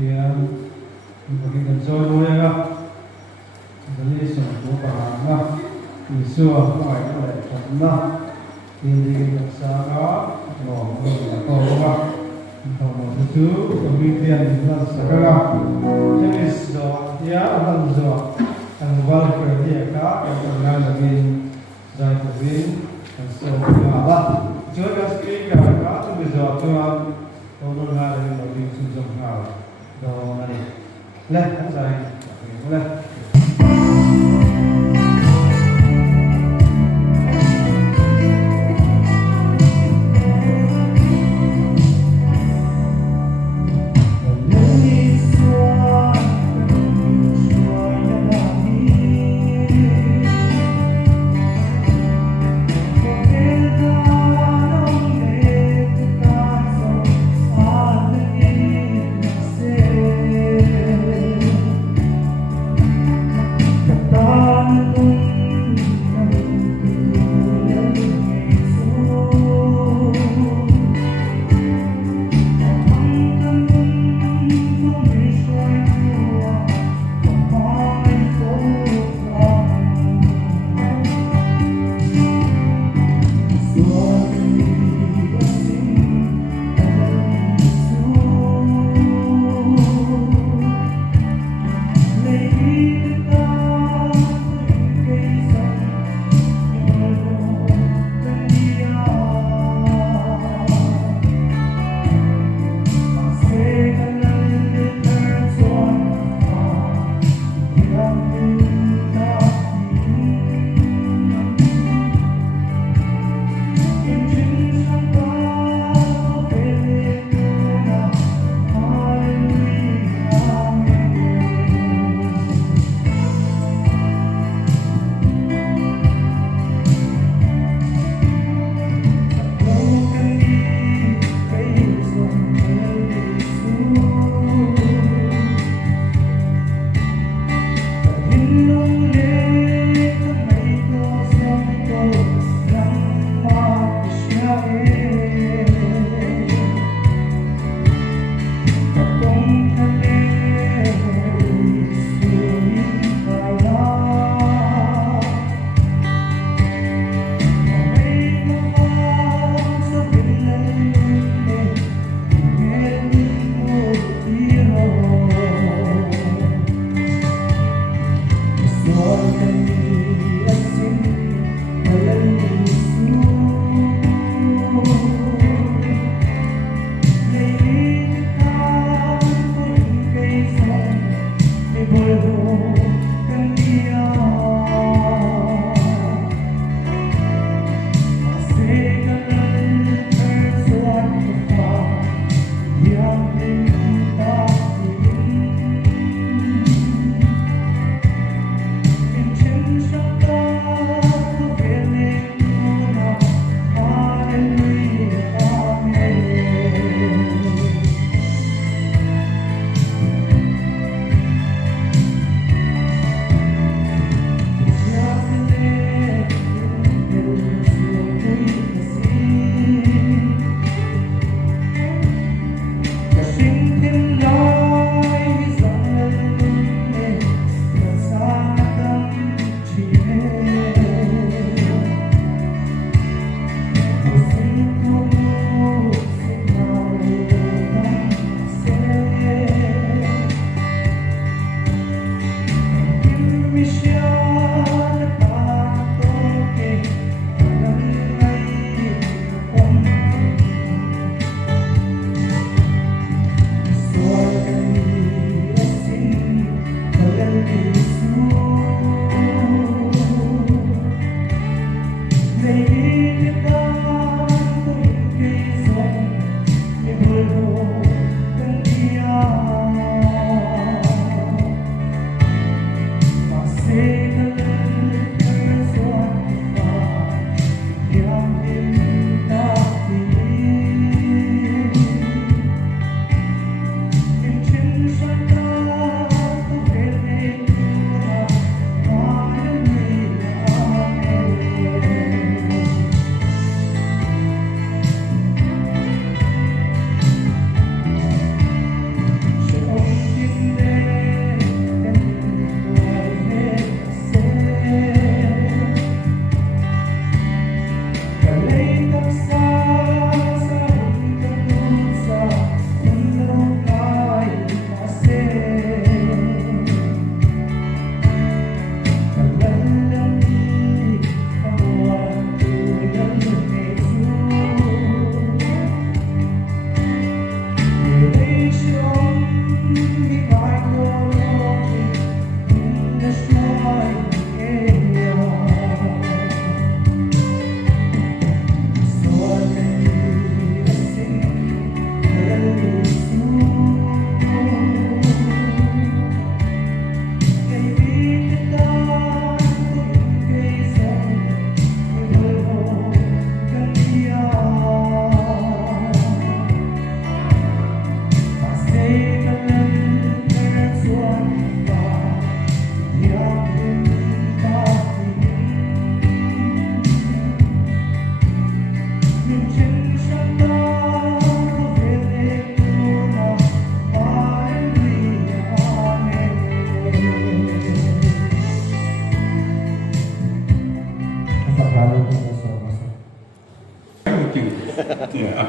Tiang bagi kanjol boleh lah. Jadi semua bahan lah. Isu apa yang ada kat ini kita sangat mohon Allah. Kalau itu kemudian kita segera jenis dia akan jawab. Anwar kerja yang pernah lagi saya tuin dan seolah juga sekali kalau bisa Tuhan tolong hari lagi sujud hal doa ini leh saya boleh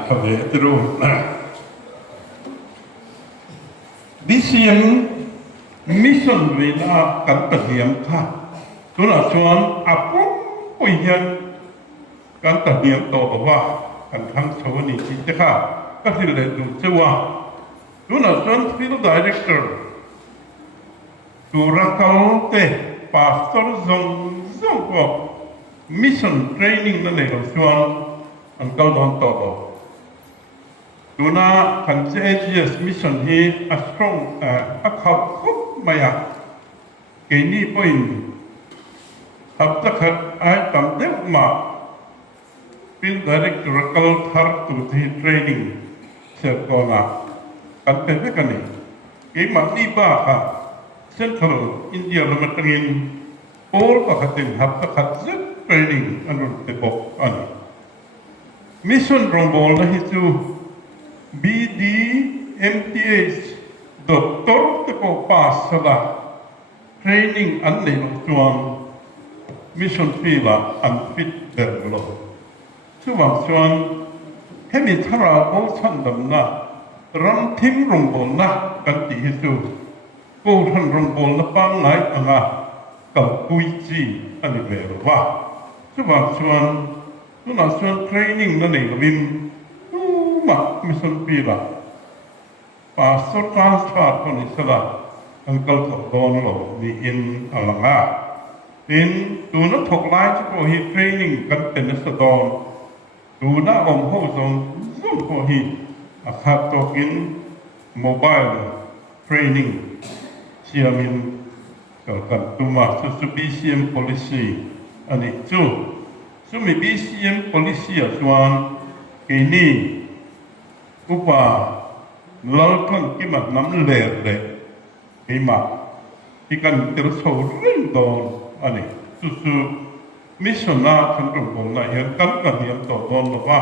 ทะเลตรูBCM มิชชั่นเวลากันตะเหียมค่ะตัวละชวนอัปปุยเฮียนกันตะเหียมโตบอกว่ากันทั้งชวนี้ที่จะค่ะก็ที่เลยดูเจ้าว่าตัวละชวน Field Director ตัวรักเขาเตะปาสตอร์ซงก็มิชชั่นเทรนนิ่งนั่นเองชวนอันเก่าโดนโตตัวน่าคันเจสมิชชั่นที่อัสตรองเขาคุบมาอย่างเกนี่พอยน์อับตะขัดไอ้ตั้งเด็กมาเป็นดีเรกเตอร์กัลทาร์ตุที่เทรนนิ่งเชื่อก่อนนะกันเป็นไปกันนี่เกี่ยมันนี่บ้าค่ะเซ็นทรัลอินเดียเรามาตั้งอินโอลปะขัดตินอับตะขัดเซ็นเทรนนิ่งอันนู้นเตะบอกอันนี้มิชชั่นรองบอลนะฮิจูBDMTH Dr. Teko Pasala Training and Lelutuan Mission Fila and Fit Berlo. Suwang Hemi Tara Bolchandamna Ram Tim Rumbolna Kanti Hisu Golden Rumbolna Pangai Anga Kalpuiji and Berwa. Suwang Training and Lelutuan Mission Fila Pastor Transferคนอิสระอันก็ตกโดนหลบมีอินอะไรมาอินตัวนักถกไล่ที่เขาฮีเทรนนิ่งกันเป็นนักสดอนตัวนักอมโหส่งเขาฮีอาคาตัวกินโมบายเทรนนิ่งเชียร์มินกันตัวมาสุด BCM policy อันนี้จู่มี BCM policy ส่วนกินี่อุปาลอลกันกิมัดน้ำเลือดเลยกิมัดที่กันเตอร์โซเร่งโดนอันนี้สุดมิชชั่นน่าคันตรงบนน่ะเห็นกันเห็นต่อโดนหรือว่า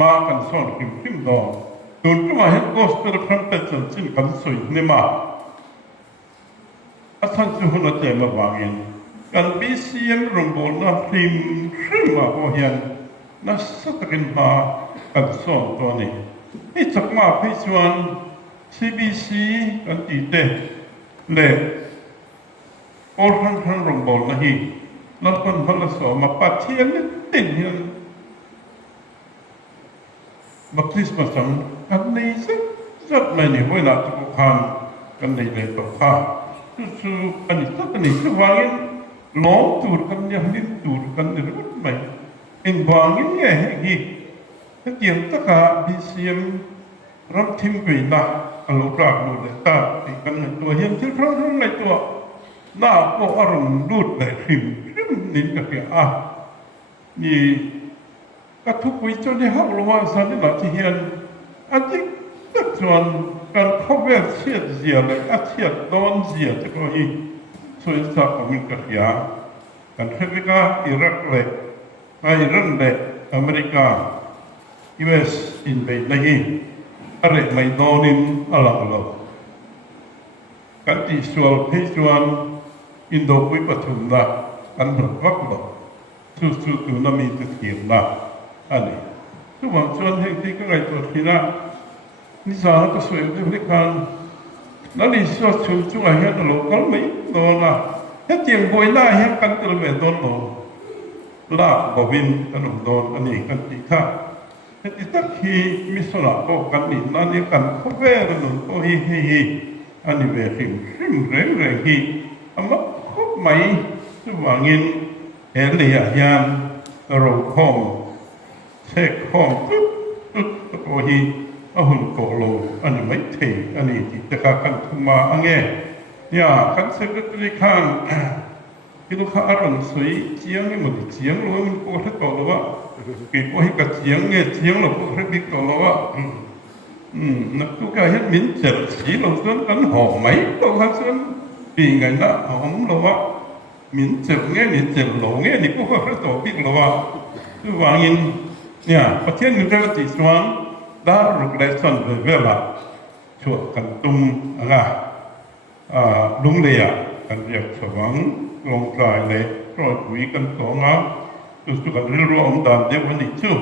มากันสอนคิมโดนโดนก็มาเห็นกอสเปอร์ครัมเป็ดจนสิ้นกันสวยเนี่ยมาอาจารย์จะหัวใจมาวางเองกัน BCM ตรงบนน่ะพิมมาพอเห็นน่าสักกันมากันสอนตัวนี้นี่จากมาพิจารณา CBC กันตีเตะเล่โอทันรงบอลนะฮีแล้วคนพลสอมาปัดเทียนติ่งเฮียนบักคริสมาสังกันในสักไม่เนี่ยเวลาจะพูดกันกันในเลยต่อข้าจู่ๆอันนี้สักอันนี้คือวางล้อมตูดกันอย่างนี้ตูดกันในรุ่นใหม่เองวางอย่างเงี้ยฮีถ้าเกี่ยวกับการ BCM รับทีมกุยนะอารมณ์รักดูเลยตาอีกกันหนึ่งตัวเห็นที่พร้อมในตัวหน้าก็อารมณ์ดูดเลยริมนินกับเกี่ยนี่ก็ทุกวิจารณ์หักลงมาสันนิษฐานที่เห็นอันที่ตัดส่วนการเข้าเวรเชียดเสียเลยอาเชียดโดนเสียจะก็อีส่วนสักของมิกับเกี่ยกันเทวิกาอิรักเลยไอรันเลยอเมริกาUS invade lagi arek mai donin alang-alang kan isual pejuan Indo pui patumna kan berwaklo susu tu nami tu kirna ani tu bang chuan heng ti ka ngai tu khina ni sa ka suem tu ni kan na ni so chum chu a hian lo kal mai no na he tiang boi na he kan tu me don no la bovin kan don ani kan ti khaที่ตักฮีมิสระก็กันนี่นั่นนี่กันเขาเวรนุนก็ฮีอันนี้เวริมเร่งฮีอามาคบไหมจะวางเงินเห็นเลยยามเราห้องเช็คห้องตุ๊ดก็ฮีเอาหุ่นโกโลอันนี้ไม่เทอันนี้ที่จะกันทุมาอันเงี้ยเนี่ยกันเสกตรีข้างที่ลูกค้าอารมณ์สวยเจียงนี่หมดเจียงรู้มันโกรธก็รู้ว่ากี่พวกให้กับเจียงเนี่ยเจียงเราพวกให้บิ๊กก็รู้ว่านักทุกข์ให้มิ้นเจ็บสีเราส่วนกันหอมไหมเราส่วนปีไงนะหอมเราว่ามิ้นเจ็บเงี้ยนี่เจ็บหลงเงี้ยนี่พวกเขาตัวบิ๊กเราว่าคือวางยินเนี่ยประเทศนึงได้ว่าติดส่วนได้รูปแบบส่วนเวลาช่วยกันตุ้มอะไรลุงเลียกันเรียกสว่างลงกลายเลยรอคุยกันสองอ่ะสุดๆกันเรื่องรวมตามเดี๋ยววันนี้ชื่อ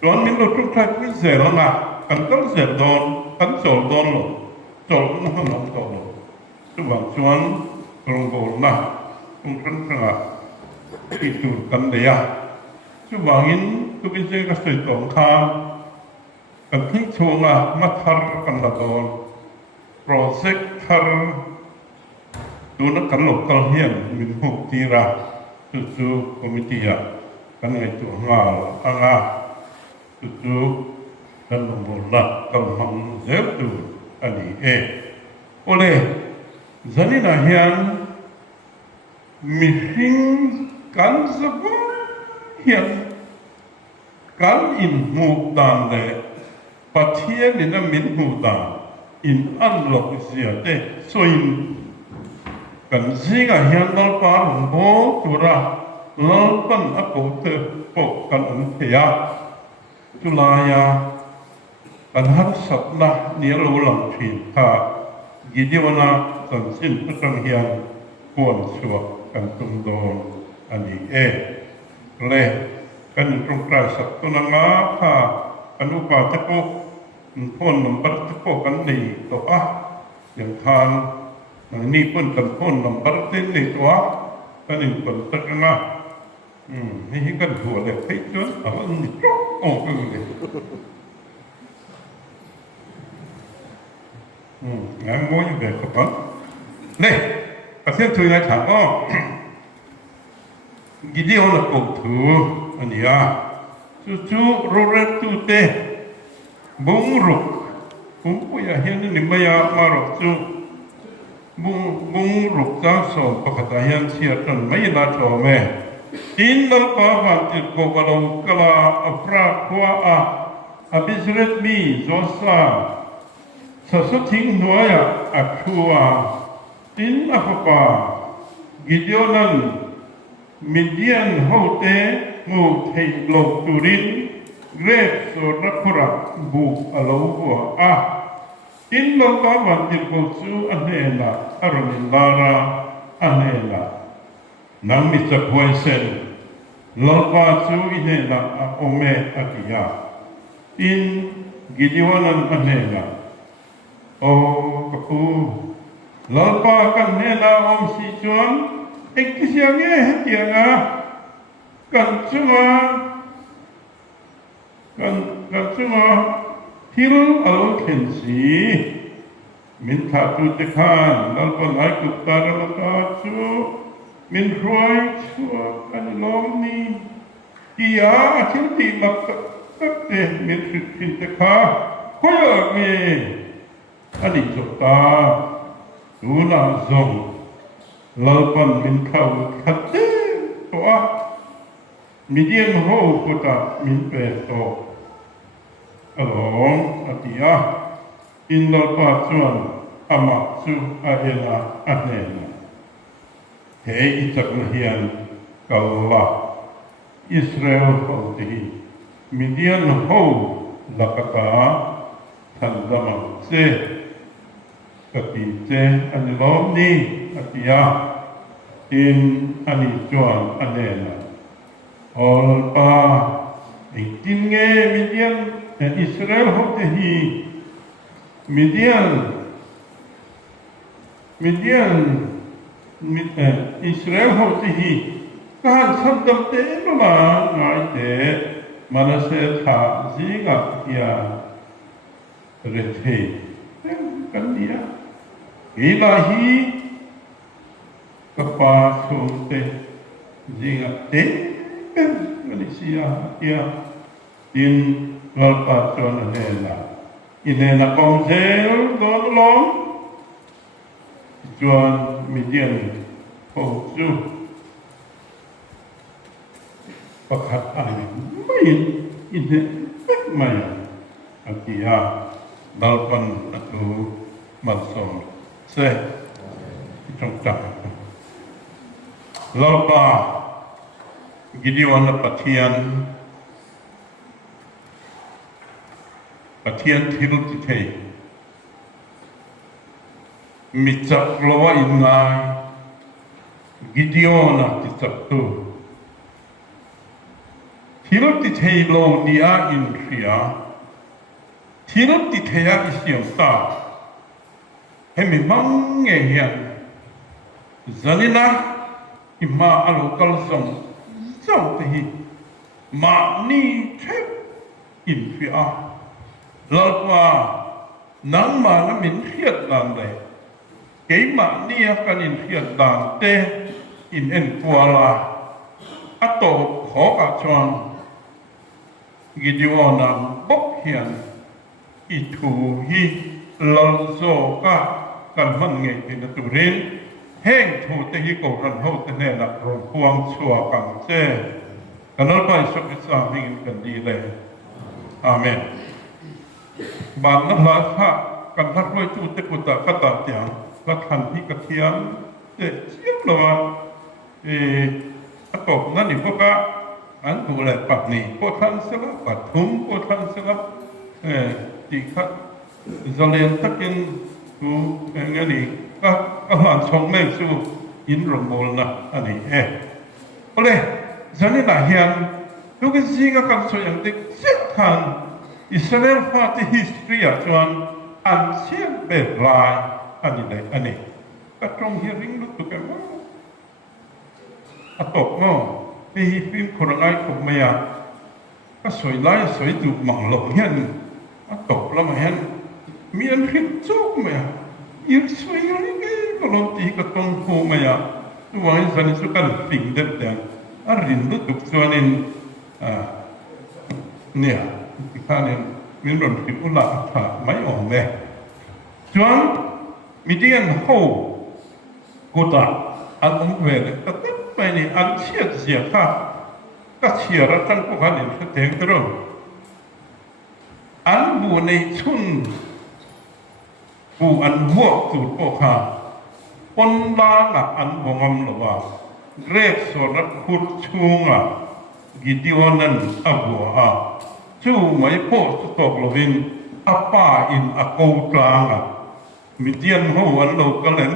Tuan min lo tu thai pui se la na kan tong se don kan chol don lo chol no no to lo tu bang chuan rong go na tung kan nga ti tu kan de ya tu bang in tu bin se ka se tong kha kan thing chunga ma thar kan la don project thar tu na kan lo kal hian min hu ti ra tu committee ya kan ngai tu nga anga tu dan membola kalhang zertu ani oleh zanina hian mihing kan sabu hian kan in mu dan le pathian in min mu dan in unlock sia te soin kan zinga hian dal pa bo tura lalpan ako te po kan an thea tulaya kan har sapna ni lo lang thin ha gidiwana kan sin patang hian kon suak kan tum don ani le kan tung pra sap tunanga ha kan upa te po phon number te po kan nei to yang than ni pun kan phon number te nei to kan in pon takangaนี่กันหัวเลยให้จนเอาอันนี้ออกเลยงานโมยแบบกับเนี่ยประเทศทุยในถามก็กิเลสมันปกถืออันนี้จู่ๆรู้เรื่องตู้เตะบุ้งรุกผมก็อยากเห็นนี่ไม่อยากมาหรอกจู่บุ้งรุกจ้าสอบปกติยังเสียจนไม่น่าชอบแม่Tindal pavan ko kalau kala afra kwa abisret mi zosa sasating noya akua tin afapa gidionan Midian hote mu thei blok turin grep so rakura bu alawwa tindal pavan ko su anela aroninlara anela nang misa poisen lalpa chu inela ome atia in gidiwanan anela o kapu lalpa kan nela om si chuan ekisiange hetianga kan chuma til alo khensi min tha tu te khan lalpa lai ku tarala chu min roi chua kan lom ni kia achil ti lak tak te min thin te kha khoya me ani chota tu na zong lalpan min khau khatte to Midian ho kota min pe to along atia in lalpa chuan ama chu aela anena Hei itak nahian kalla Israel faltihi Midian ho lakata thandama se kati se anilom ni atia in anichuan anela olpa ikin nge Midian Israel faltihi Midian Israel hotihi kan sabdam te mama ngai te manase tha zinga ya rethe kan dia ilahi kapa sunte zinga te kan manusia ya in lalpa chona hela inena komzel don long Juan Midian ho chu pakhat ai mai in mai atia dalpan atu malsom se trong tak lalpa gidiwan pathian thil ti thei Mitsak lawa inai Gideona ti sabtu Tiroti Telo Nia in Ria, Tiroti Tea Isiota, Hemimange Hian, Zanina, Ima Alokal Song, Zautehi, Ma Ni Trip in Ria, Lalpa, Nang Ma Namin Hiat Lande, Kema Nia Kan in Hiat Lande, in En Kuala, Ato Hoka Chuan, Gideonan Bok Hian Itu Hi Lalzo Ka Kan Man Nge Tin Turin Heng Tu Te Hi Ko Ran Ho Te Ne Na Ron Huang Chua Kang Che Kanal Pai Sok Isa Ming Kan Di Le Amen Ban Na La Kha Kan Lat Loi Chu Te Kuta Kata Tiang Lat Han Hi Ka Tiang Te Chiam Lo Atop Nan Ni Poka An tu le pak ni po than se la pathum po than se la ti khat zalen takin tu ngani ka han chong me su in rom bol na ani ole zani na hian tu ke zinga kan so yang te set khan Israel fa ti history a chuan an siam be lai ani ka trong hi ring lu tu ka atop no Hi phim Korangai của mày các soi lái soi tụ mảng lộng hen tộc lắm hen miền phim chốt mày yêu soi cái có lông tí có tông hồ mày tu vay dân số cần phình đẹp đẹp rin lúc tục cho nên nè cái này miền đồng phim cũng là thà mấy ổn mày choáng Midian hậu cô ta anh ông về đấyไปนี่อันเชียดเสียค่าก็เชียร์ทั้งพวกเขาเนี่ยเต็มตรงอันบูในชุนบูอันหัวสูดพวกเขาปนลางอันบงมหรือว่าเรศสรคุดชูงกิดิวนันอับัวชูไม่พอสตอกลวินอัปป้าอินอักกลางมิเตียนหัวอันโลกเล่น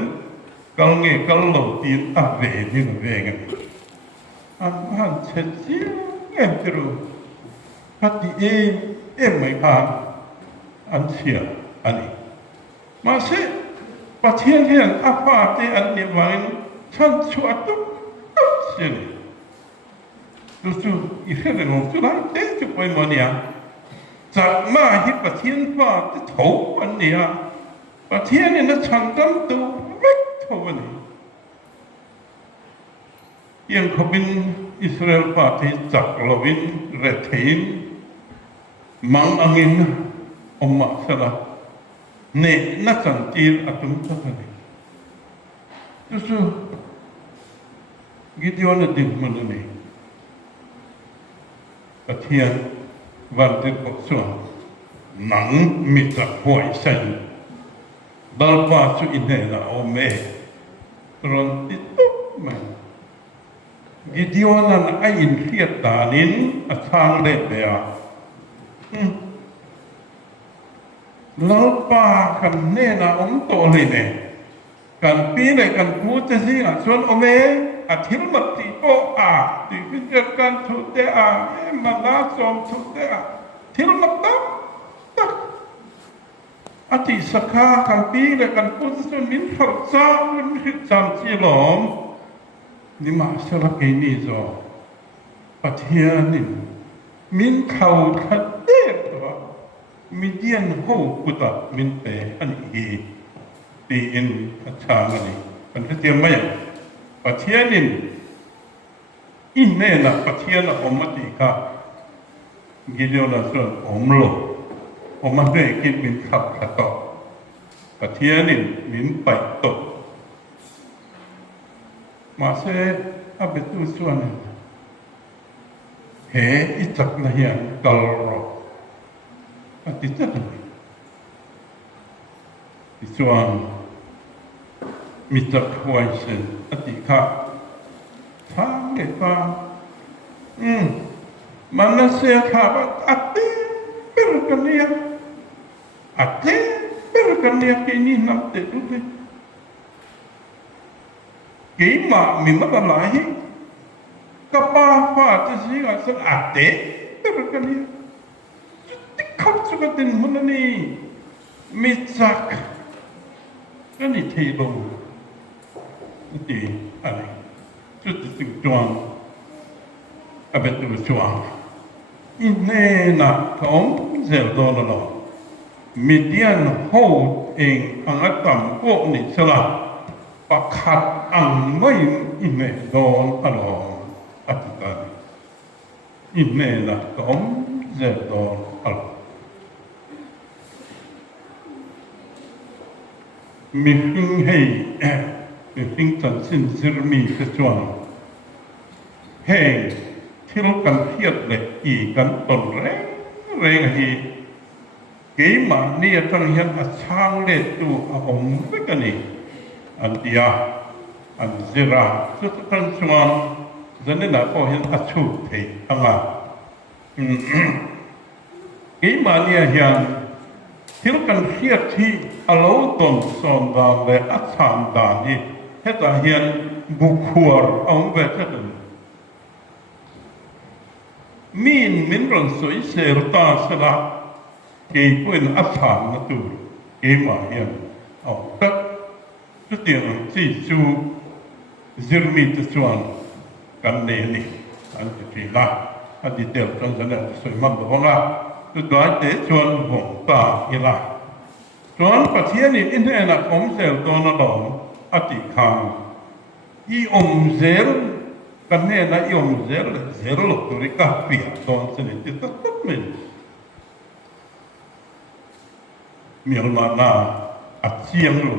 กัลเงกัลโลตีนเวนี่เวงอันนั้นเช่นเสียเงินจะรู้พัดดีไม่ผ่านอันเสียอันนี้มาเสียประเทศเฮียนอาภาเตอันนี้วันฉันชัวตุ๊บเสียนี่ดูอีเรื่องของสุดท้ายเต็มจุดไปหมดเนี่ยจากมาที่ประเทศว่าจะถูกอันนี้ประเทศนี้นะฉันตั้งตัวเท่านี้ยังขบินอิสราเอลปาที่จักรวินเรทินมังอังินอมสระเนนักสันติอัตุมทัศนีจู่ๆกิดยอนดิ่งมันนี่ประเทศวันที่ปกส่วนหนังมิตรหวยใส่ดาลปาสุอินเนนะโอเมรอนติตุมันกิดิโอนันไออินเทียตานินอทางเล็บเบียดาลปาคันเนนะอมโตเลยเนี่ยกันปีเลยกันพูดจะสิส่วนโอเมอาทิลมัดติโอติพิจารการทุเตมันน่าสมทุเตทิลมัดตักอธิสกากันปีเลยกันพูดส่วนมินขับซ้ำมินขับซ้ำจีหลอมนี่มาสลักเอนี่จ้ะประเทศนี่มินเขาทัดเด็ดว่ามิเดียนหูกุตะมินเปอันอีตีอินชามันนี่มันจะเตรียมไหมประเทศนี่อินเน่นะประเทศนะอมติกากิเลสนะส่วนอมโลอมด้วยกินมินขับขัดต่อประเทศนี่มินไปตกมาเสอาเบตุส่วนเหอิจักนะเฮียนกลรออติจักอิส่วนมิจักหวยเสนอติค่ะทางเด็ดว่ามันน่าเสียค่ะว่าอัตเตเปรกันเนี่ยอัตเตเปรกันเนี่ยแค่นี้นับเตดูดิกี่มามีมันอะไร kapapa ta siga sang ate terkani tikap sukatin munani mitsak kani tebo di ani tutu tuang abetu tuang inena kom zel donalo midian ho eng angatam ko ni sala pakhat ang mai ine don alo atani inena kom zel don alo mi hing hei mi hing tan sin sirmi ke chuan hei thil kan hiat le i kan ton reng hi ke ma ni atang hian a chang le tu a om ve kani an dia an zira chu kan chuan zanena ko hian a chu thei anga ke ma ni hian thil kan hiat thi alo ton son da le a cham da ni heta hian bukhuar om ve tan min ron soi ser ta sala ke puin a cham na tu ke ma hian au ta chu tiang chi chu zirmi tu chuan kan ne ni an ti la a di tel kan sana soi mam do nga tu dai te chuan hong ta ila chuan pathian ni in ena kom sel to na lo ati khang I om zel kan ne na I om zel lo tu ri ka pi ton sen ti ta men miel ma na a chiang lo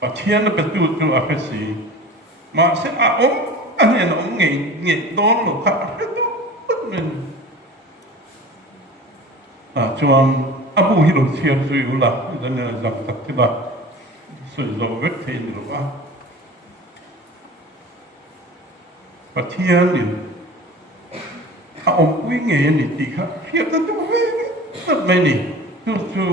pathian na tu a phesi ma se a om an ne om nge don lo ka tu men chuan abu hi lo chiam sui ula dan na zak tak ti ba sui lo vet the ni lo a pathian ni a om wi nge ni ti kha hiat ta tu ve tat mai ni tu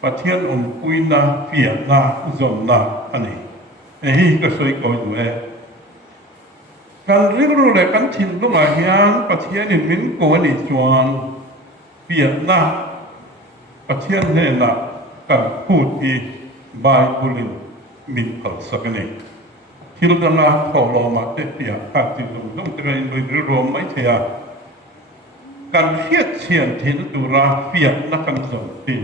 pathian om pui na fia na zom na ani hi ka soi ko du kan ri ru le kan thin lu ma hian pathian ni min ko ni chuan fia na pathian ne na kan phut I Bible min khal sakani thil dana kholo ma te pia ka ti dum te rai ri ro mai thea kan hiat chian thin tu ra fia na kan zom ti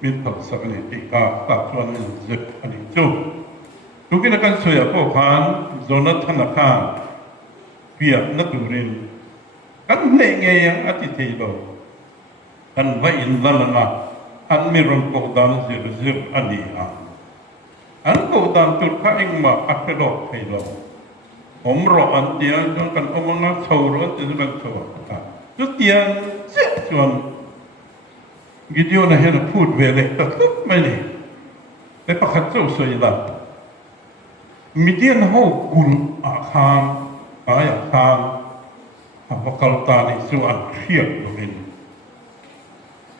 min khal sakani ti ka ta chuan zep ani chu tu ki na kan soya ko khan zona thana khan fia na tu rin kan ne nge yang ati thei lo kan vai in lalanga an mi ron ko dan zir ani an ko dan tur kha ing ma akelo thei lo om ro an dia jong kan omanga chho ro te kan chho tu tian che chuan video na hen phut ve le ta mai ni te pakhat chau soi la midian ho kul a kham aya kham a bakal ta ni su an khiat lo min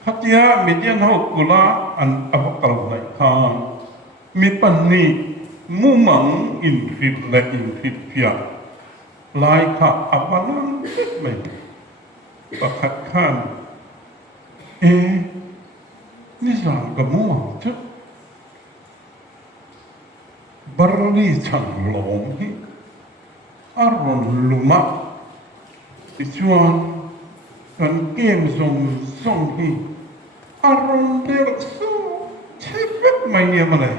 hatia midian ho kula an abakal lai kham mi pan ni mu mang in fit le in fit pia lai kha abanang mai pakhat khan ni sang ka mu chu barli chang long hi aron luma ti chuan kan kem song hi aron der su chepet mai ne ma lai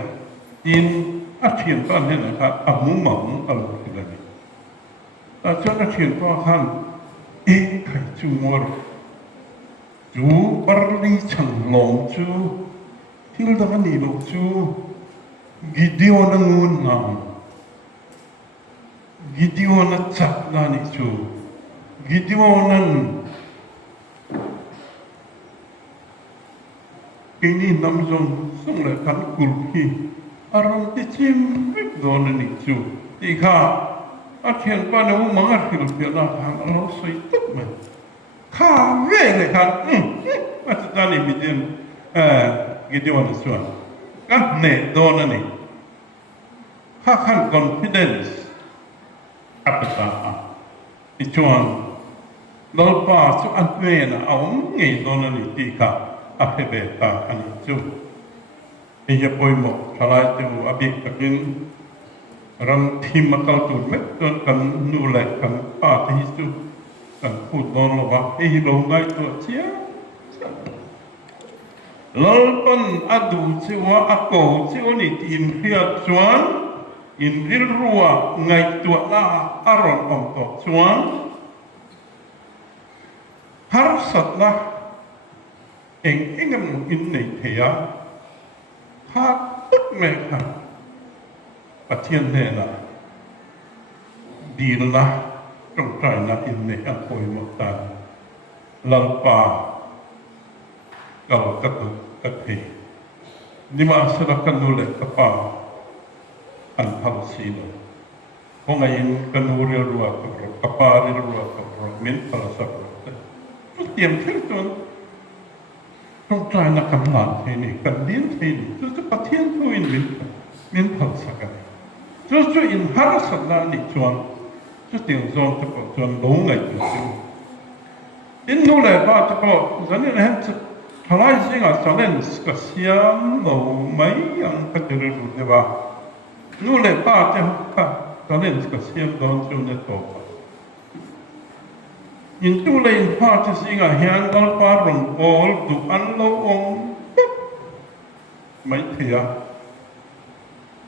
in a thian pan he na kha amu mang al kilani a chuan a thian pa khan khai chu mor chu barli chang long chu thil da ni lo chu Gideon ngun nam Gideon chak na ni chu Gideon kini nam zong song le kan kul hi aron ti chim vik don ni chu ti kha a thian pa no mang a thil pe na han lo soi tuk ma kha ve le khan ma ta ni Midian Gideon chuan ka ne don ni kha khan confidence อัตตาอีจวนลลปาสุอันเวนะเอาไงโดนนี่ตีค่ะอภิเบตาอันจุอีจะปอยหมกทลายจูอภิกกินรันทีมกัลตุนเม็ดจนกันนูเล็กกันป้าที่สุดกันพูดบอลว่าไอ้ลงไงตัวเชียลลปันอดูชิวะอโกชิวนี่ทีมเฮียชวนอินริรัวไงตัวละอารมณ์ของตัวชวนฮาร์สัตละเองมันอินในเทียฮาตึกแม่ค่ะปะเทียนเนี่ยนะดีละตรงใจนะอินในอันโอยหมดตาลลปาเก่ากระตุกกระเพนี่มาสลักกันดูเลยกระปาอันพัลซีโนพงไงกันดูเรียรัวกับรกระปาเรียรัวกับรมินพลสักรก็เตรียมขึ้นจนตรงใจนักกำลังที่นี่กันเลี้ยงที่นี่จะปะเทียนผู้อินมินพลสักกันจะอินฮาร์สัตนานี่จวนจะเตียงจวนจะก็จวนลงไงจริงอินดูเลยว่าจะก็จะนี่นะจะทลายสิ่งอะไรเล่นสกัดเสียงเราไม่ยังก็จะรู้ได้ว่านู่นเลยป้าจะจะเล่นสกัดเสียงโดนจนในโต๊ะยินตู้เลยป้าจะสิ่งอะไรเฮียนก็ป้าลงโอลดูอันโลองไม่เที่ย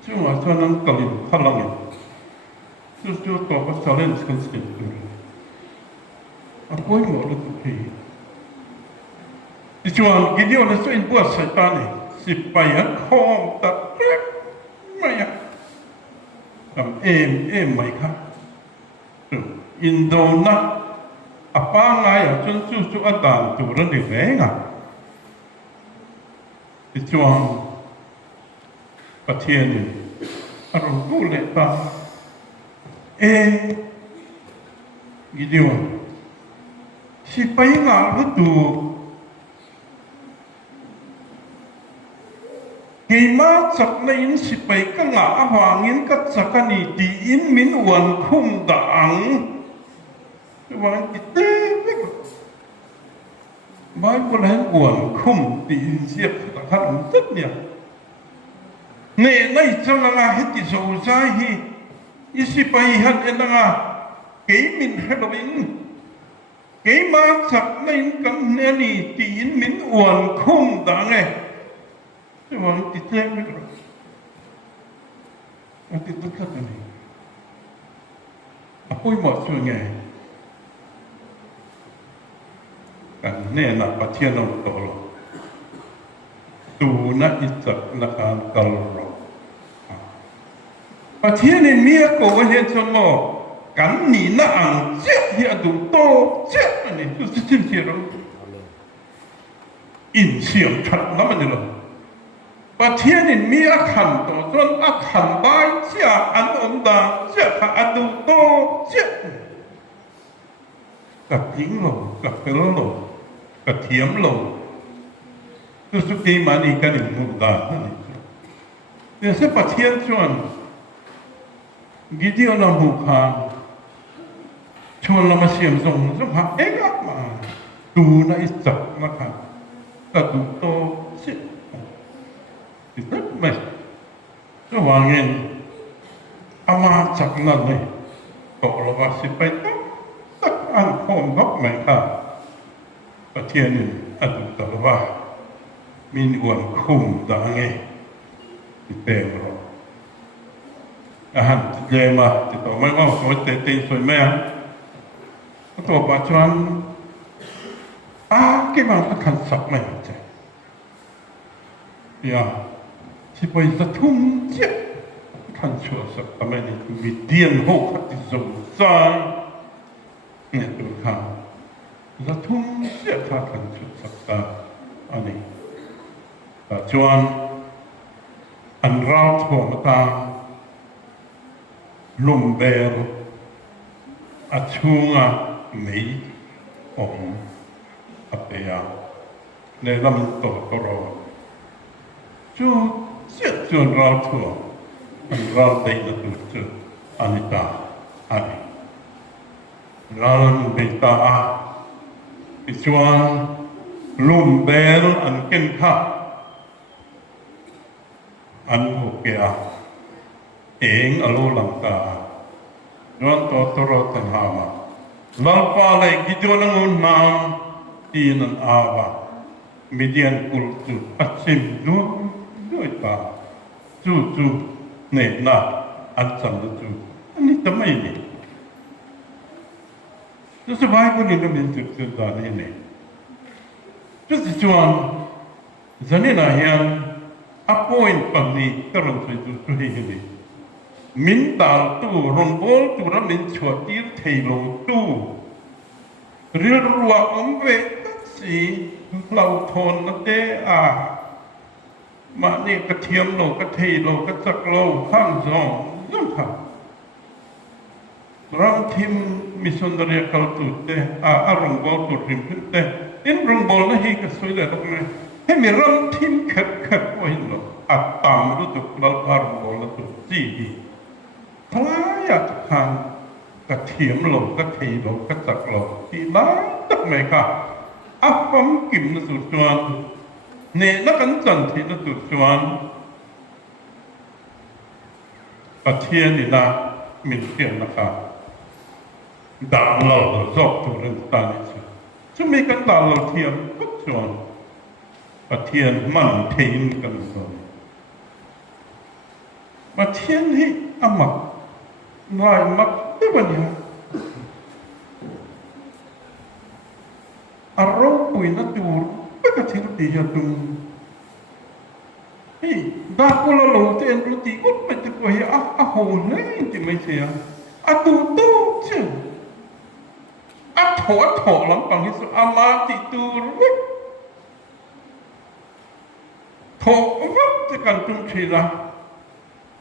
ช่วงว่าช่วงนั้นก็ลินพลังจู่ๆตัวก็จะเล่นสกัดเสียงตัวอ่ะคุยหมดเลยทุกทีอีจวนกินเดียวเลยส่วนบัวใส่ตาเนี่ยสิไปอันคอมตัดเล็กไม่อะเอ็มไหมครับอินโดนะอาป้าไงอ่ะจนจู่ๆอัตานตัวนั้นเด็กแรงอ่ะอีจวนประเทศนี่อารมณ์กูเลยป่ะกินเดียวสิไปงานก็ตัวGima cak na in sipay ka nga ahangin ka cakani di in min wan kum daang. Wan ite Bible hen wan kum di in siap ka kan tet niya. Ne nay chang nga hiti so usahi isipay han en nga kay min Halloween. Gima cak na in kan ni di in min wan kum daang Itu orang titik ni kalau, orang titik kat ni. Apa yang maksudnya? Kan ni nak pasien orang tolong. Tu nak ijak nak kalau. Pasien ni mia kau yang semua kan ni nak angkat dia tu to, cek ni tu sejauh orang. Insiam kat nama ni lah. ประเทศนี้มีอาคารต่อจนอาคารใบเจ้าอันอมดาเจ้าพระอดุโตเจ้ากับทิ้งลงกับเปลือกกับเทียมลงทุกสุกีมานีกันอีกมุดดาเนี่ยสิประเทศชวนกิเดียวเราบุกหาชวนเรามาเสียมส่งสภาพเอกมาดูในจักรนะครับกับดูโตเจ้าItu mes. So wangin amat cakna ni. Kalau masih payah, tak angkon bak mereka. Pasien ni ada terwah minuan kum dange di pemro. Ahan jema itu memang semua tete semua. Atau bacaan gimana akan sak macam. Ya. Supaya zatum je kan cuaca kami ni median hok hati zonsai ni tu kan zatum je kan cuaca ani cuan anrat ho mata lumber achunga mei om apea ne lam to koro chu Siap jual rau tua, rau day itu tu anita, ani. Lalan beta Ichuan lum bel an ken kha an hokea eng alo langka non to toro tan hama lalpa le gijonangun nam tinan ava median kultu achim du doita chu ne na an sam chu ani tamai ni就是外国人的民族知道的呢，就是说，人家那样，appoint 帮你个人最主最的，民大都荣波都让民错地提路都，日落安慰是老团那的啊，嘛你个天路个提路个จัก路看上，怎么Orang tim missionary kal tu te arong bol tu rim te in rong bol na hi ka soi le dok ne he mi ram tim khat ko hin lo atam lu tu lal par bol la tu ji hi thla ya khan ka thiam lo ka thei lo ka tak lo ti la tak mai ka apam kim na su chuan ne na kan chan thi na tu chuan pathian ni na min kian na ka đàn lầu dọc thủ lên ta này chứ mấy cái đàn lầu thiền bất chọn và thiền mặn thiên cần rồi và thiên thì mặc ngoài mặc thế mà nhỉ rau bùi nó chùa bất cả thiên thì giờ tung hey đa cô là lầu tiền rồi thì út mà chỉ có hiểu hồ này thì mấy xe tu chứ thổ lắm bằng cái sự ama thì tu rất thổ rấtจะกันจุ่มชีละ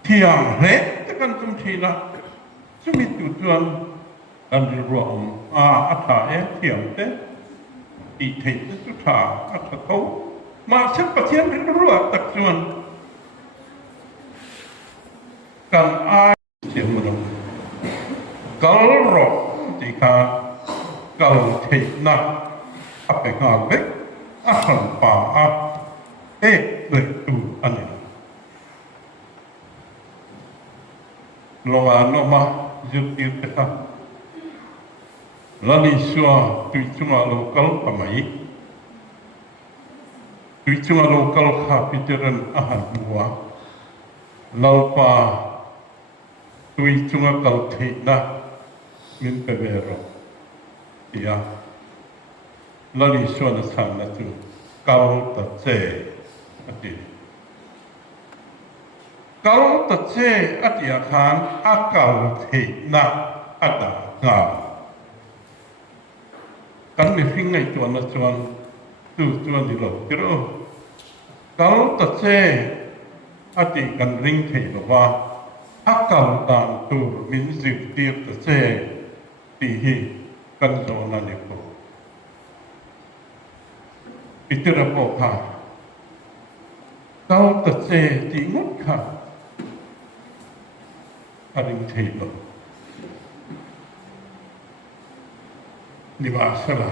เที่ยงเละจะกันจุ่มชีละจะมีจุดจวนอันรวมอัฐาเที่ยงเต้อีเทจะสุธาอัฐเขามาเช็ดประเทียนให้รัวตักจวนกันเสียงมันกลรอกที่ขาkalau thina ape ngabe ahan pa le tu ani longa no ma yuti ta lani sua tui chunga lokal pamai tui chunga lokal kha piteran ahan buwa lalpa tui chunga kal thina min pevero ya lali suana sana tu kau ta che ati kau ta che ati khan akal the na ada nga kan mi phing ngai chuan na chuan tu chuan di lo kiro kau ta che ati kan ring the lo wa akal dan tu min zip tiep ta che ti hi kan zona ni ko itira ko kha tao ta che ti ngot kha aring thei lo ni ba sala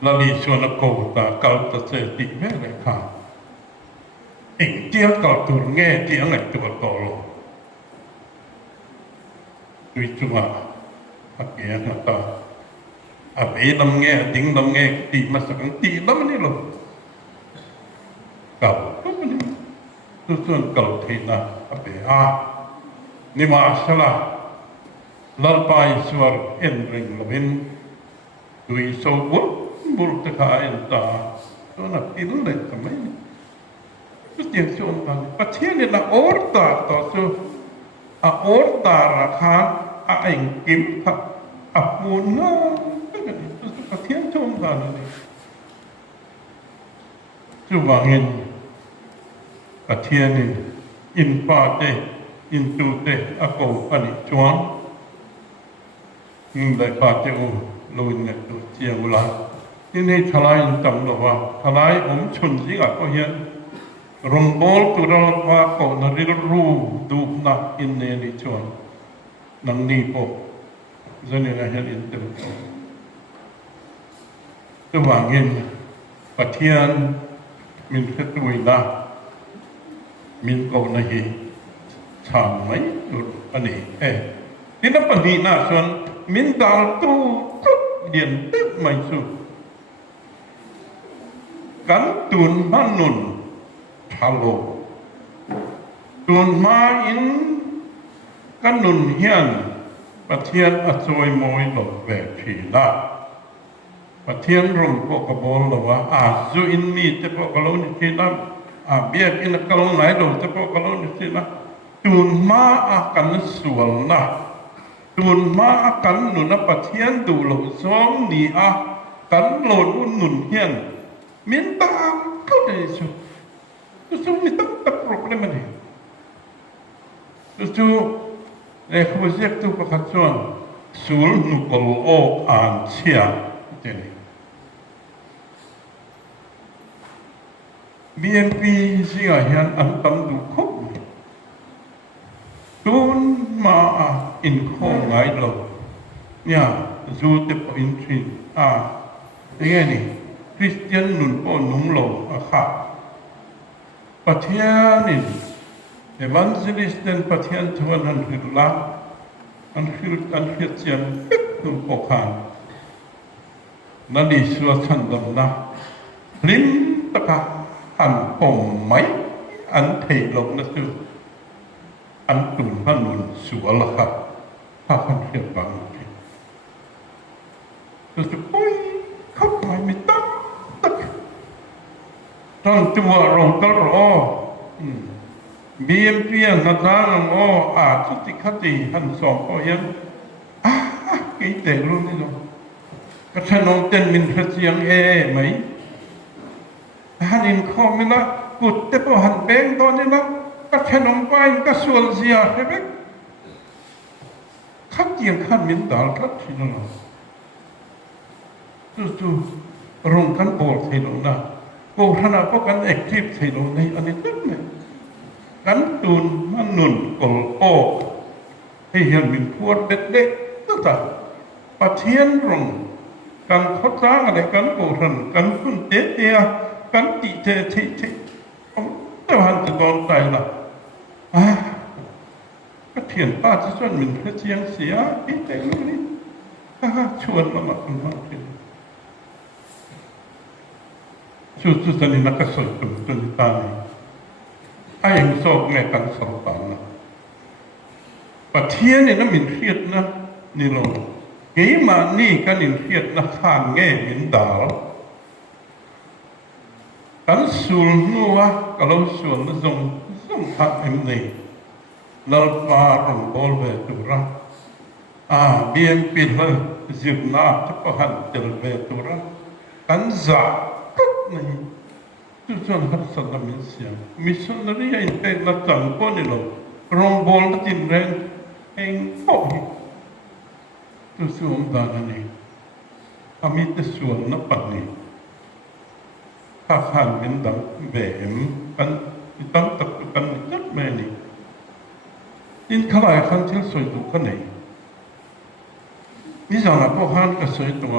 la li sona ko ta kal ta che ti me le kha ing tia ka tu nge ti angai tu to lo tui chunga akia nata abe lam nge ding lam nge ti masakang ti lam ni lo kau tu ni tu sun kau thina abe ni ma asala lalpai suar en ring lovin tui so bul ta ka en ta to na tin le tamai tu tiang chuan pa pathian ni la orta to su orta ra kha anh kiếm buồn nó có thiên trong vào này chú bảo nghìn cả thiên này in pa tê in tu tê cầu anh choáng nhưng đại pa tê lùi nhật tu chiều là thế này thay lại tầm đó vào thay lại ông chuẩn gì cả có hiện rồng bol tu ra qua cầu nó đi ru du na in này đi choáng nang ni po zani na hian in tem tu wangin pathian min khatui na min ko na hi cham mai tu ani tin na pani na son min dal tu dien tek mai su kan tun manun thalo tun ma in kan nun hian pathian a choi moi lo ve thi na pathian rom ko ka bol lo wa zu in mi te po ka lo ni thi na bia in ka lo nai lo te po ka lo ni thi na tun ma a kan sual na tun ma a kan nu na pathian du lo som ni kan lo nun hian min ta ko de su mi ta problem ni su le khuzek tu pa khatson sul nu kol o an chia teni BNP singa hian an tam du khop tun ma in kho ngai lo nya zu te po in thin ni Christian nun po nung lo kha pathianin evangelist den pathian thuan han hirla an hir chian tu pokhan na di suwa chan dam na lim taka an pom mai an thei lok na tu an tun hanun suwa la kha han hir bang tu poi khop mai mi tak tang tu wa rong kal ro BMP นะทางทุติคติหันสองก็ยังกีแต่รุ่นนี้เนาะกระชนงเต้นมินพระเจียงไหมหันอินคอมนี่นะกุดแต่พอหันเบงตอนนี้นะกระชนงไปก็ส่วนเสียใช่ไหมขัดเจียงขัดมินดาลขัดที่นั่นจู่ๆรงกันโบดที่นั่นนะโบราณพวกกันแอคทีฟที่นั่นในอันนี้ตึ้งเนี่ยกันตูนมันนุนกลโอให้เห็นมีพวดเด็กๆตั้งแต่ปะเทียนรงกันเขาจ้างอะไรกันโบราณกันคุณเตี้ยกันติเทแต่วันจะโดนใจล่ะก็เทียนป้าจะชวนมันพระเจียงเสียอีแต่ลูกนี้ชวนมาคุณมาเทียนสุดๆนี่นักสอยตุนตานี่ยังโศกแม่กันสองปันนะปะเทียนนี่นะมินเครียดนะนี่ลงเกี่ยมานี่กันมินเครียดนะข้างแง่มินดาลกันสูลนัวก็เราส่วนนะส่งทักเอ็มนี่เราปารงบอลเวตุระเบียนปิดเลยจิบนาทุกหันเจลเวตุระกันจ่าก็นี่ส่วนหัดสันมิเสียงมิชชันนารีอินเตอร์นักจังคนนี่เรารองบอลตินแรงเองโอ้ยส่วนด้านนี้มิตรส่วนนับปันนี้ข้าขันเป็นดังเบมกันตั้งตักกันจัดแม่นี่อินขลายขันเชื่อสวยตัวกันไหนมิจฉาพวกฮันก็สวยตัว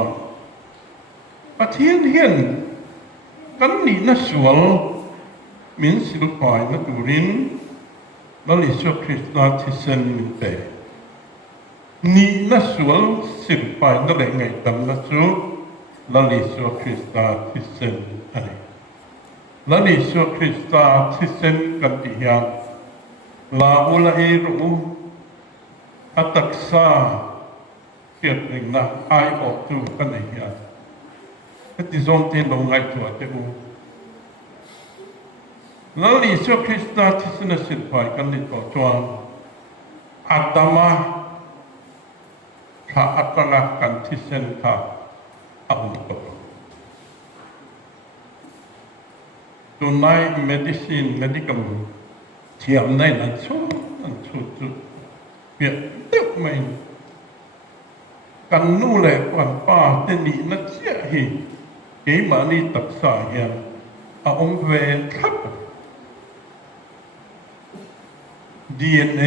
ประเทศเฮียนกันนี่น่าสวยมินสิลปายนัตุรินแล้วลิชคริสต์ที่เซนมินเตนี่น่าสวยสิลปายนั่นแหละไงตำนัสุแล้วลิชคริสต์ที่เซนอะไรแล้วลิชคริสต์ที่เซนกันที่ยังลาอุลาเอรูอัตักษาเกิดหนึ่งนะไอออกตัวกันไหนยังที่ส่งที่ลงไงตัวเจ้าแล้วลิชคริสต์ที่เซนสิลปายกันนี่ตัวจวนอัตมาถ้าอัตลักษณ์กันที่เซนค่ะเอาตัวตัวนาย medical เทียมในนั้นชุดเปลี่ยนเด็กใหม่กันนู่นแหละวันป้าเตนี่นักเสียหีเกี่ยมานี่ตักสายเฮียนเอาองเวทับ DNA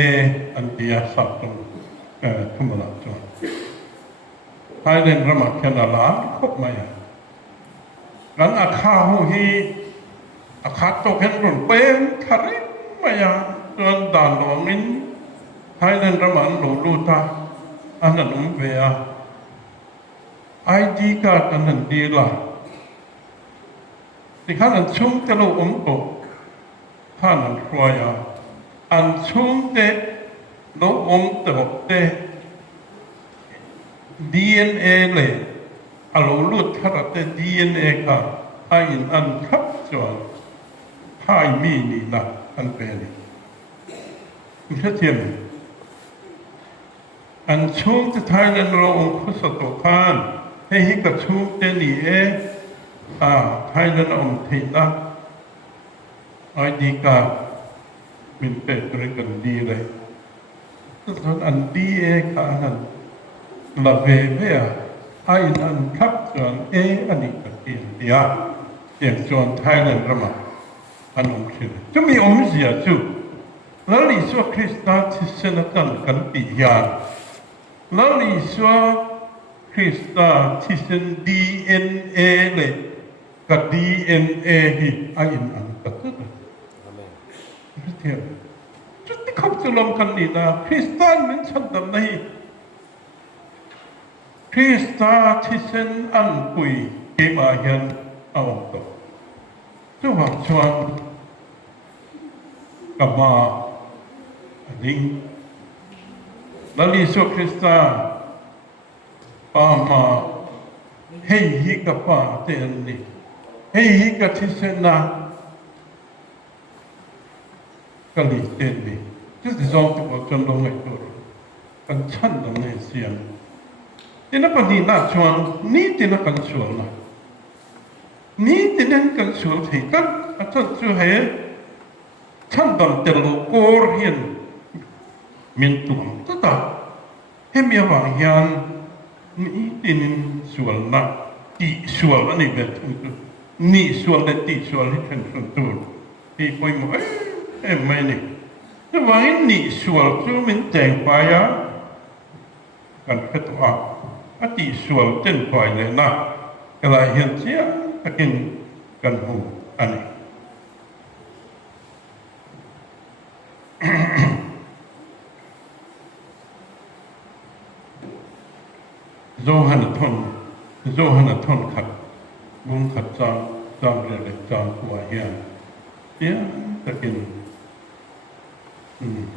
อันเดียสับตรงทุ่มละจวน ภายในระมัดแค่นาลาครบมาอย่างนั้นอาคาหูฮีอาคาตกเห็นรุนเป็นทาริมาอย่างจนด่านหลวงนี้ภายในระมัดหลวงรูตาอันนั้นเวียไอดีการ์ดอันนั้นดีละที่ข้านั้นชุ่มจะรู้โตข้านั้นครอยอันชุ่มเตรู้โตเตDNA เลยอารมณ์ลุดขนาด DNA ก็ไอ้อันทับจวนไพ่มีนี่นะอันเป็นนี่เทียมอันชุ่มจะไทยนั้นเราองค์พุทธตคานให้ให้กับชุ่มเตนี่ไทยนั้นองค์ที่นะไอ้ดีกามินเป็ดตัวกันดีเลยตอนอันดีค่ะนั้นละเวเวียไอ้นั่นทับจวนอันนี้ก็เตียนเดียอย่างจวนไทยนั้นระมาอันองค์ชื่อจะมีองค์เสียจุแล้วลิสวคริสต์ที่เสนกันปียานแล้วลิสวคริสต์ที่เสน DNA เลยกับ DNA ที่ไอ้นั่นก็คือเทียบจุดที่เขาจะลงกันนี่นะคริสต์มันฉันทำไมคริสต์ที่เส้นอันปุยเก็บมาเห็นเอาต่อจะหวังชวนกับมาดิ้งแล้วลิสุคริสต์ปามาให้ฮิกับปาเตนนี่ให้ฮิกับที่เส้นนะก็ลิเตนนี่ที่จะส่งตัวจนลงในตัวกันชั้นตรงนี้เสียงที่นักปฏิบัติชวนนี่ที่นักกันชวนนะนี่ที่นักกันชวนที่กันอาจารย์ช่วยฉันต้องเจริญโกรเฮียนมินตุงก็ตัดให้มีหวังยันนี่ที่นักชวนนะที่ชวนอันนี้แบบนี่ชวนและที่ชวนที่เป็นส่วนตัวที่คอยมาไม่นี่แต่ว่านี่ชวนจะมันแจ้งไปกันแค่ตัวอติส่วนเต้นปล่อยเลยนะก็เลยเห็นเสียตะกินกันหูอันนี้โซฮันทนขัดบุ้งขัดจางเรียกจางหัวเฮียเสียตะกิน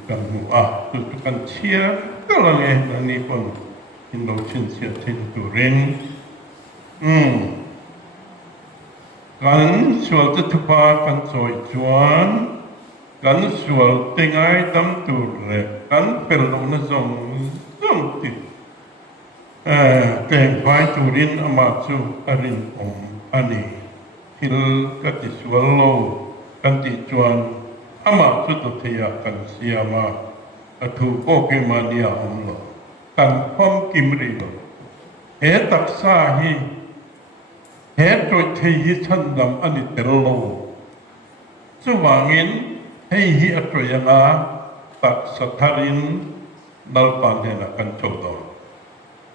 กันหูตุกันเชียก็เลยอันนี้คนอินโดชินเซียทินตุเรนกันสวดจะทุบากันสวยจวนกันสวดติงไอดำตุเรกันเป็นลงนซงติแกงไฟตุรินอามาจูอรินอันนี้ฮิลกัติสวลโลกันติจวนอามาจูตุเทียกันเสียมาถูกโอเกมาเนียอมโลกันพร้อมกิมรีโลเหตุตักษาฮีเหตุโดยที่ฉันดำอันนี้เตลโลสว่างอินให้ฮีอัตรยาตักสถารินดัลปันเฮนักันโจดอน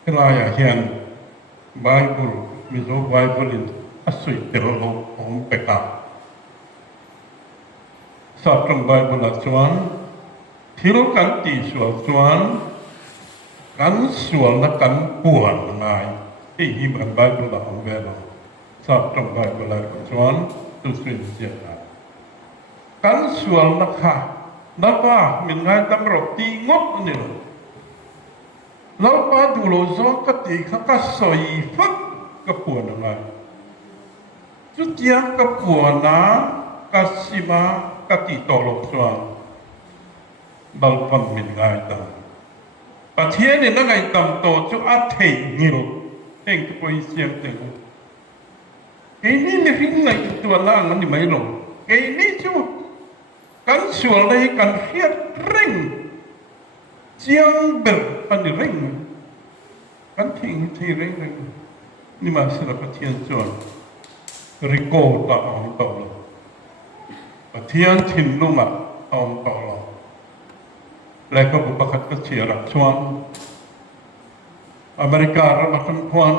เวลาอย่างเช่นไบเบิลมิโซไบเบิลินอัศวิเตลโลของเปกาสัตว์ไบเบิลชวนที่เรากันตีสวดชวนกันสวดและกันปวดง่ายที่ฮิบันไบเบิลของเวลาสัตว์ไบเบิลชวนตุสินเสียกันสวดนะคะนับว่ามีงานตำรวจตีงบนี่แล้วพอดูโลซอกตีเขาก็สอยฟักกับปวดง่ายจุดยังกับปวดนะกัสิมากติโตโลชวนบางคนมีงานต่างประเทศนี้นั่งไงต่ำโตจุอาเทงิโลเองก็ไปเสียงเต็มไอ้นี่ไม่ฟิ้งไงตัวล่างมันไม่ลงไอ้นี่จู่กันสวดเลยกันเฮียริ่งเจียงเบิร์อันนี้ริ่งกันทิ้งที่ริ่งนี่มาสระประเทศจวนริโกตาองต่อลประเทศถิ่นลุงอ่ะองต่อล และก็บุปผาก็เสียรักชวน อเมริการะมาคันควัน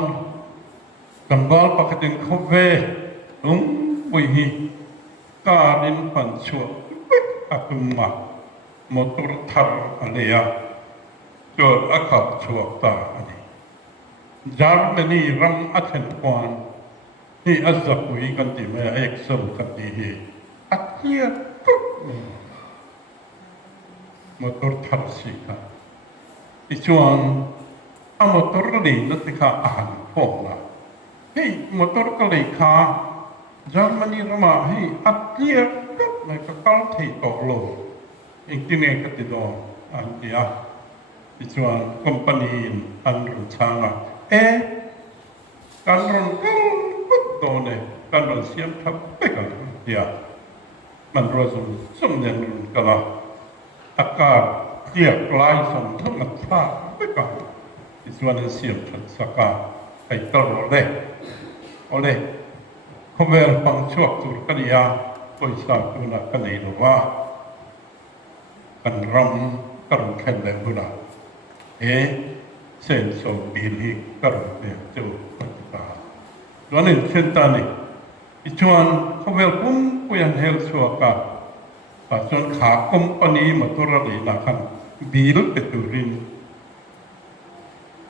กันบอลปกติเขาเวบุยฮีการินพันชัวอัตุมามอตรทาร์อะไรอ่ะจอดอักขับชัวตาอันนี้จาร์มนีรัมอัตเห็นควันที่อัจฉริกันที่ไม่เอกสมกันที่อัตเฮียกุ๊กมอตรทาร์สิค่ะที่ชวนมอตรลีนัติกาอาหารพวกละที่มอตรกะเลยค่ะจาร์มนีรัมให้อัตเฮียกุ๊กในกระเป๋าที่ตกลงอีกที่นี่ก็ติดต่ออันเดียที่ชวนคอมพานีอันรุ่งช่างการรุ่งกันปุ๊บโตเนี่ยการรุ่งเสียมทับไปกันเดียมันรู้สมเนี่ยรุ่งกันละอากาศเกลียกลายสมทั้งมันพลาดไปกันที่ชวนเสียมทันสกัดไปตลอดเลยเอาเลยเขาเวลฟังช่วงตุรกันยาบริษัทตุนักกันในหรือว่ากันรำกันแค่เดิมบุญเซนโซบีลีกันเนี่ยจะปฏิบัติตัวนี้เช่นตอนนี้อีชวนเขาเวลกุ้งกุยันเฮลชัวกันปัจจุบันขาคอมพานีมาตัวรีนักขันบีลเปตุริน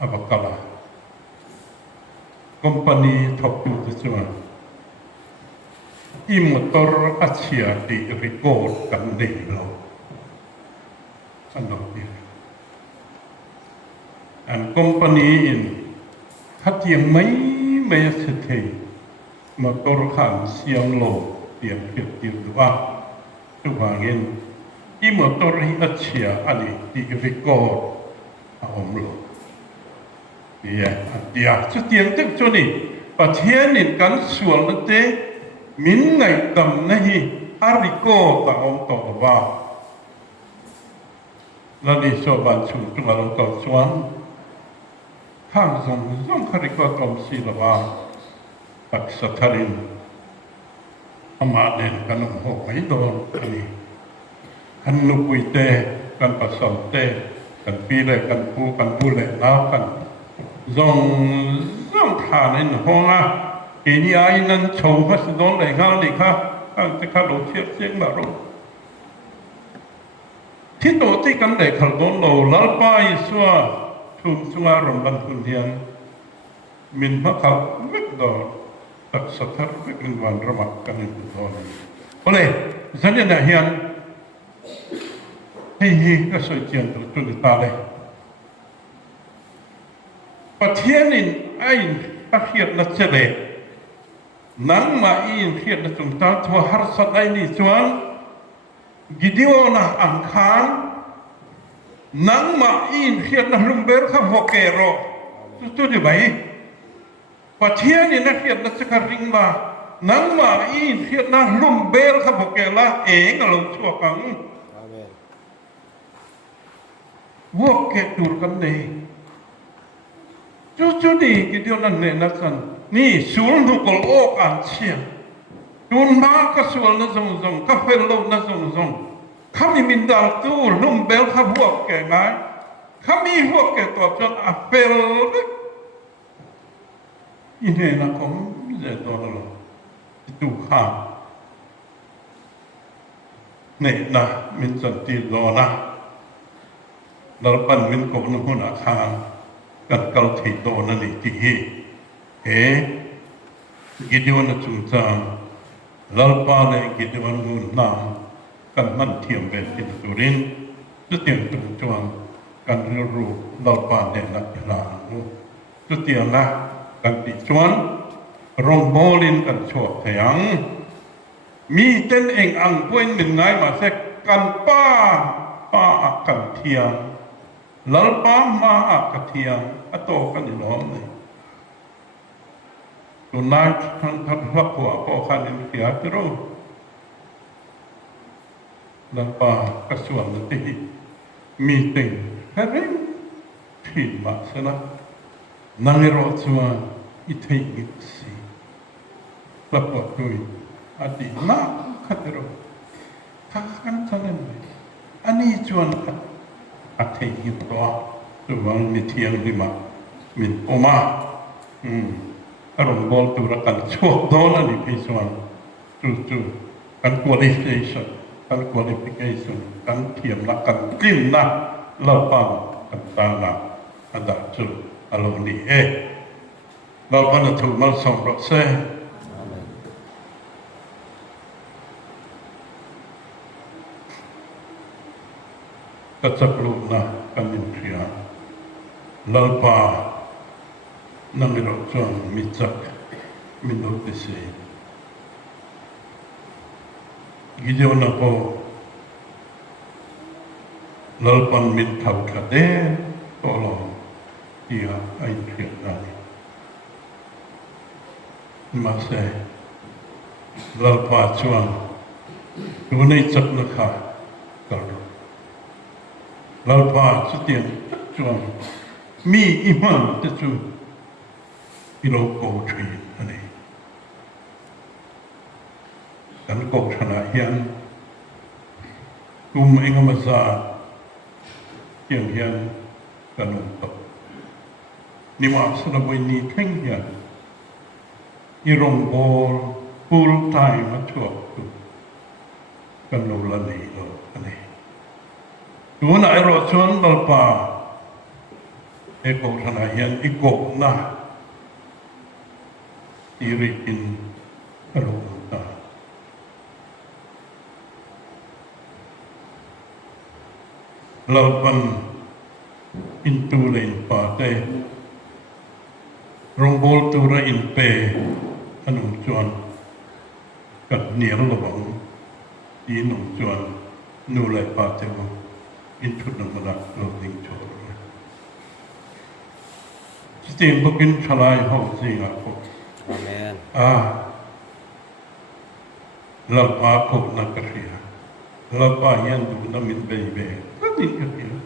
อับกลาคอมพานีท็อปอยู่ที่ชวนอีมอตร์อาเซียดีริโกร์กันเดโลอันนี้อันคอมพานีอินถ้าเทียงไม่เสถียรมอตร์ขันเสียงโลเตียงเพียงว่าทุกอย่างเงินอีมอตร์อาเซียอันนี้ดีริโกร์อาอมโลเดียสุดเตียงตึกจนี่ประเทศนี้กันส่วนนั้นเจมินไงดำนี่อาริโกตาอมตัวว่าแล้วนี่ชาวบ้านชุมชนเราต้องชวนข้างส่งคาริโกตอมศิลปะปักสัทธารินอามาเดนกันหัวไม่โดนอันนี้กันนุกุยเตกันปัสสาวะเตกันปีเลยกันปูเลยน้าวกันส่งผ่านในห้องอีนี่ไอ้นั่นโชว์พัสดุเลยข้างนี้ค่ะข้างจะข้าเราเชียงมารู้ที่โตที่กันเด็กขัดโดนเราลัลปายสัวชุมสุงารมบันทุนเทียนมินพระขับวิกดอตักสัทธาวิกวันระมัดกันในตัวนี้โอเลยสัญญาณเฮียนให้ก็สวยเจียนตัวจุดตาเลยประเทศนี้ไอ้ประเทศนักเจริญนังมาอินเทียนจุงตาทัวหาร์สัตไอนี่ชวนกิดิโอนะอังคารนังมาอินเทียนนะลุมเบลข้าพเกโรสุดที่ไหนประเทศนี้นักเทียนนักสกัดริงมานังมาอินเทียนนะลุมเบลข้าพเกละเองเราชั่วกังวัวเกตูร์กันเลยจุดนี้กิดิโอนั่นเนี่ยนักสันนี่สูงทุกคนโอ้กันเชียจุนบ้าก็ส่วนนั่นส่งก็เป็นโลกนั่นส่งข้ามีมินดาลตู้ลุ่มเบลข้าพวกแก่ไงข้ามีพวกแก่ตัวจนอัปเปลอินเนนะผมเจตัวเราดูข้าเนี่ยนะมินสันติโลนะเราปั่นมินกบนหัวหน้าข้างกันเกาที่โตนั่นอีกทีกิจวัตรจุดจางลัลปาเลยกิจวัตรงูน้ำกันมันเทียมเป็นกิจตุรินจุดเตียงจุดจวงกันเรื่องรูลัลปาเนี่ยนักกีฬาจุดเตียงนะกันติจวนรงโบลินกันโชว์แถงมีเต้นเองอังป่วยหนึ่งไงมาเสกกันป้ากันเทียงลัลปามากันเทียงอโตกันอยู่ล้อมเลยตัวนายทั้งพระผัวพ่อขันอินเดียที่รู้ลัลปากระทรวงที่มีติ่งแค่เรื่องที่มาสนะนางรอชัวอิทธิกิสีลับวัดด้วยอดีตนักขัดรู้ข้าขันทันเลยอันนี้ชวนอธิกิตัวตัวมีเทียงริมา min oma arong bol tu rakan chuak don ani piswan tu kan qualification kan thiam na kan kin na la pang kan ta na ada chu alo ni la pan tu mal song ro se katsaklu na kamin thia lalpa namiro chuan michak minut dise gidona po lalpan min thau khade tolo ia ai thia nani mase lalpa chuan tunai chakna kha kar lalpa chutian chuan mi iman te chu ilo ko thri ani kan ko thana hian kum engamaza hian kanun to nima suna boi ni theng hian irong bol full time chuak tu kan lo la nei lo ani tuana ai ro chuan lalpa ko thana hian ikop na iri in alo ta lalpan into lein pa te rongbol tura in pe anong chuan kat niar lawang di nong chuan nu lai pa te mo in thut na mala lo ding chor Sistem bukin chalai ho singa ko Amen. Lalpa ko na kasiya. Lalpa yan du na min bebe. Kadin kasiya.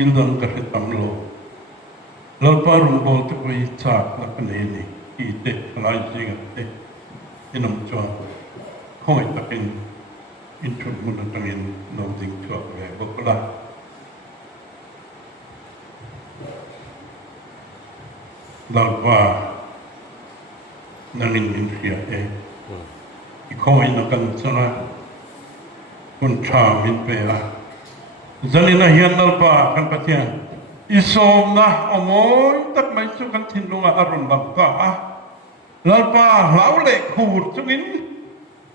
Ildan kasi tamlo. Lalpa rumbol to ko itsak na kanini. Ite, kalay singa te. Inam chuan. Kung itakin. Inchun muna tangin nong ding chuan. Bukla. Lalpa nangin insiya ikoi na kan sana kun cha min pe zalina hian lalpa kan patian isom na omoy tak mai chu kan thin lunga arun lalpa lalpa laule khur chungin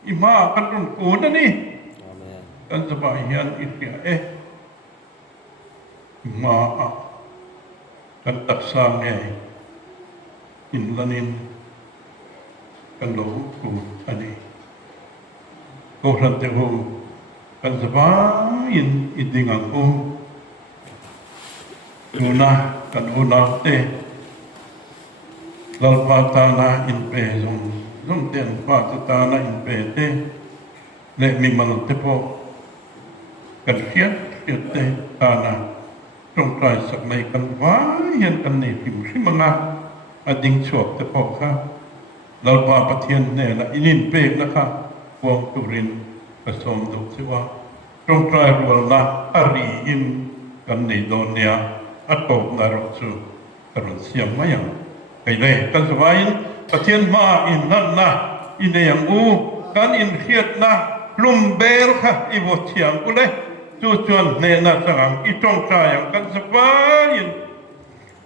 ima kan run ku na ni Amen. kan saba hian insiya ma kan taksa ngai in lanin kan lo ku ani ko ran te ho kan zaba in idingang o tuna kan una te lalpa ta na in pe zong ten pa ta na in pe te le mi mal te po kan fiat te ta na trong trai sak mai kan wa hian kan nei phim hrimanga ading chuak te po kha lalpa pathian ne la inin pe na kha wang turin pasom do siwa trong trai rual na ari in kan nei don nia atop na ro chu karon siam mayang kai le kan swain pathian ma in na in yang u kan in khiat na lum bel kha i wo thiang ku le chu chuan ne na sang i trong trai yang kan swain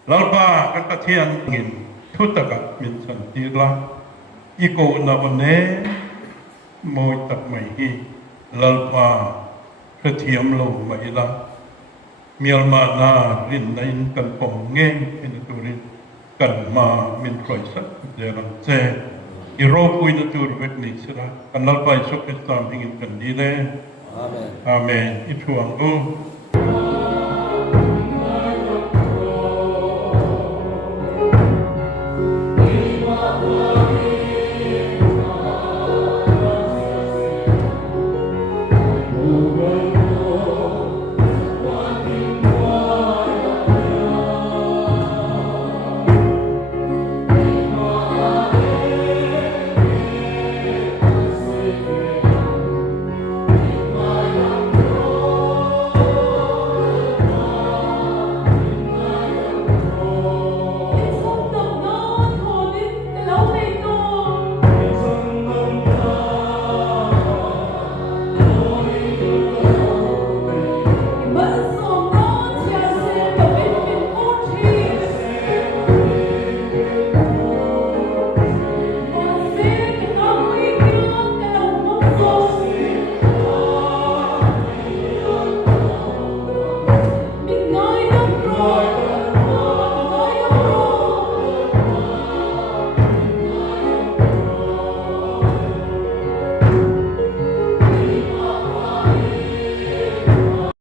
lalpa kan pathian ngin thutaka min san tila iko na one moi tak mai hi lalpa khathiam lo mai la mielma na rin nain kan pom nge in turin kan ma min khoi sak de ran che i ro pui na tur vet ni sira kan lalpa sok islam ingin kan di le Amen. amen i thuang o